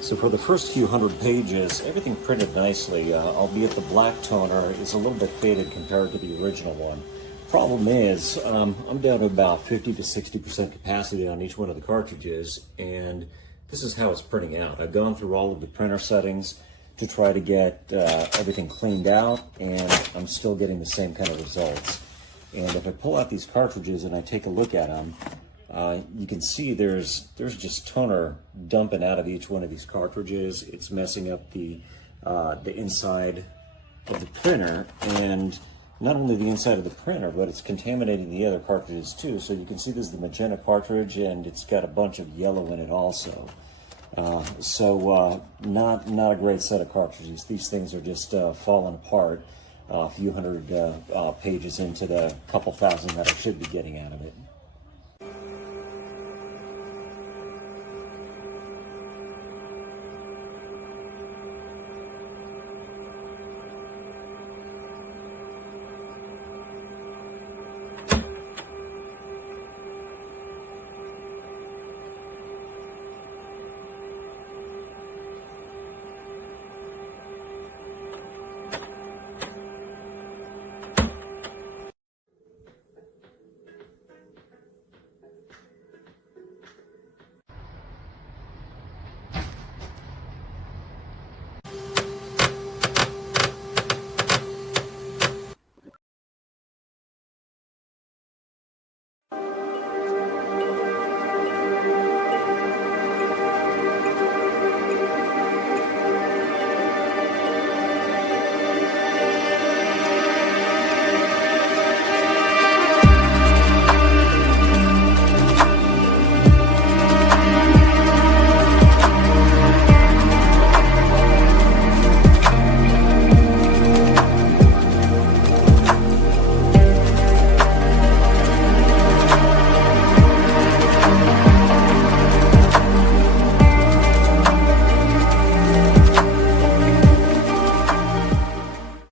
So for the first few hundred pages, everything printed nicely, albeit the black toner is a little bit faded compared to the original one. Problem is, I'm down to about 50 to 60% capacity on each one of the cartridges, and this is how it's printing out. I've gone through all of the printer settings to try to get everything cleaned out, and I'm still getting the same kind of results. And if I pull out these cartridges and I take a look at them, you can see there's just toner dumping out of each one of these cartridges. It's messing up the inside of the printer, and not only the inside of the printer, but it's contaminating the other cartridges too. So you can see this is the magenta cartridge, and it's got a bunch of yellow in it also. Not a great set of cartridges. These things are just falling apart a few hundred pages into the couple thousand that I should be getting out of it.